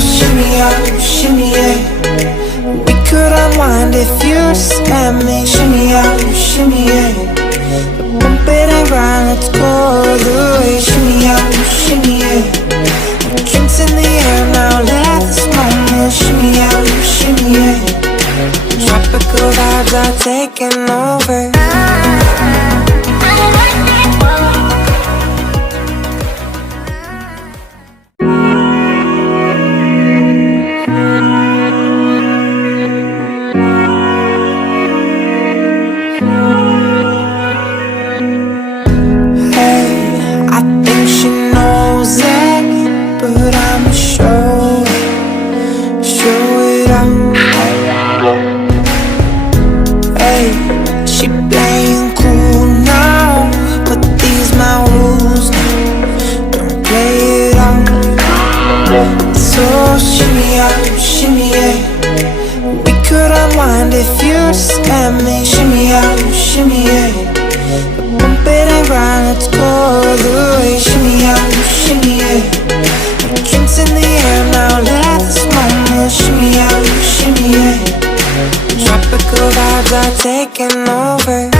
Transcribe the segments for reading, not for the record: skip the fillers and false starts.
shimmy out, shimmy yeah. We could unwind if you just let me. Shimmy out, shimmy yeah. Bump it and grind, let's go all the way. Shimmy out, shimmy yeah. Drinks in the air now, let this moment. Shimmy out, shimmy yeah. Tropical vibes are taking over. If you just let me. Shimmy out, shimmy yeah. Bump it and grind, let's go all the way. Shimmy out, shimmy yeah. Drinks in the air now, let this moment. Shimmy out, shimmy yeah. Tropical vibes are taking over.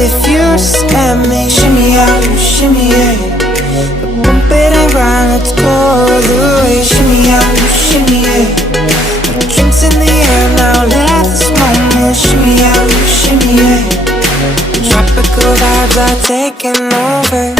If you just let me. Shimmy out, shimmy yeah. Bump it and grind, let's go all the way. Shimmy out, shimmy yeah. Drinks in the air now, let this moment. Shimmy out, shimmy yeah. Tropical vibes are taking over.